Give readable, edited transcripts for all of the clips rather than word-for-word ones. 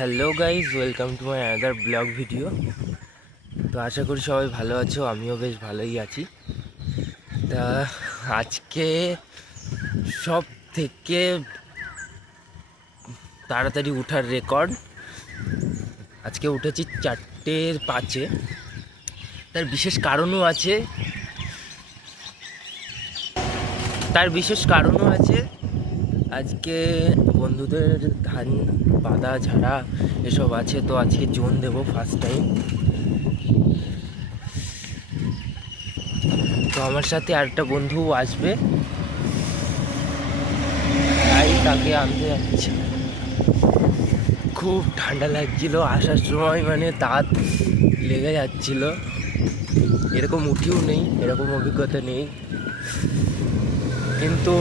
Hello guys, welcome to my another blog video. তো আশা করি সবাই ভালো আছো, আমিও বেশ ভালোই আছি। তা আজকে সব থেকে তাড়াতাড়ি উঠার রেকর্ড। আজকে উঠেছি 4:05। তার বিশেষ কারণও আছে আজকে বন্ধুদের ধান বাঁধা ঝাড়া এসব আছে, তো আজকে জোন দেবো ফার্স্ট টাইম। তো আমার সাথে আরেকটা বন্ধু আসবে, তাই তাকে আনতে যাচ্ছি। খুব ঠান্ডা লাগছিল আসার সময়, মানে দাঁত লেগে যাচ্ছিল। এরকম উঠিও নেই, এরকম অভিজ্ঞতা নেই, কিন্তু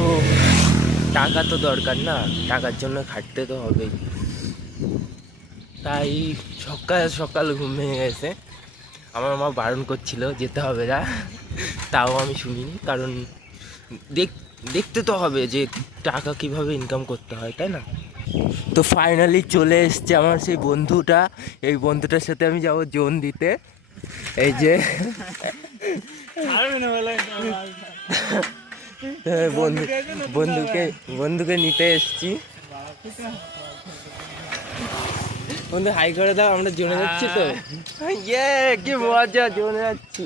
টাকা তো দরকার না, টাকার জন্য খাটতে তো হবেই। তাই সকাল সকাল ঘুম ভেঙে গেছে। আমার মা বারণ করছিল যেতে হবে না, তাও আমি শুনিনি, কারণ দেখতে তো হবে যে টাকা কিভাবে ইনকাম করতে হয়, তাই না? তো ফাইনালি চলে এসছে আমার সেই বন্ধুটা। এই বন্ধুটার সাথে আমি যাবো জোন দিতে। এই যে বন্ধুকে নিতে এসছি। বন্ধু হাই করে দাও, আমরা জোনে যাচ্ছি। তো কি মজা, জোনে যাচ্ছি।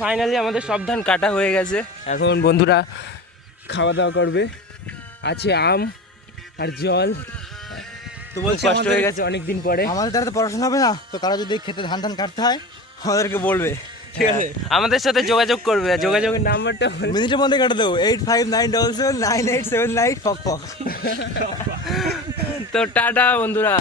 ফাইনালি আমাদের সব ধান কাটা হয়ে গেছে। এখন বন্ধুরা খাওয়া দাওয়া করবে। আছে আম আর জল। তো বলছি কষ্ট হয়ে গেছে অনেকদিন পরে। আমাদের দ্বারা তো পড়াশোনা হবে না, তো কারো যদি খেতে ধান কাটতে হয় আমাদেরকে বলবে, ঠিক আছে? আমাদের সাথে যোগাযোগ করবে, যোগাযোগের নাম্বারটা মিনিটের মধ্যে কাটে দেবো 8597798798 ফক। তো টাটা বন্ধুরা।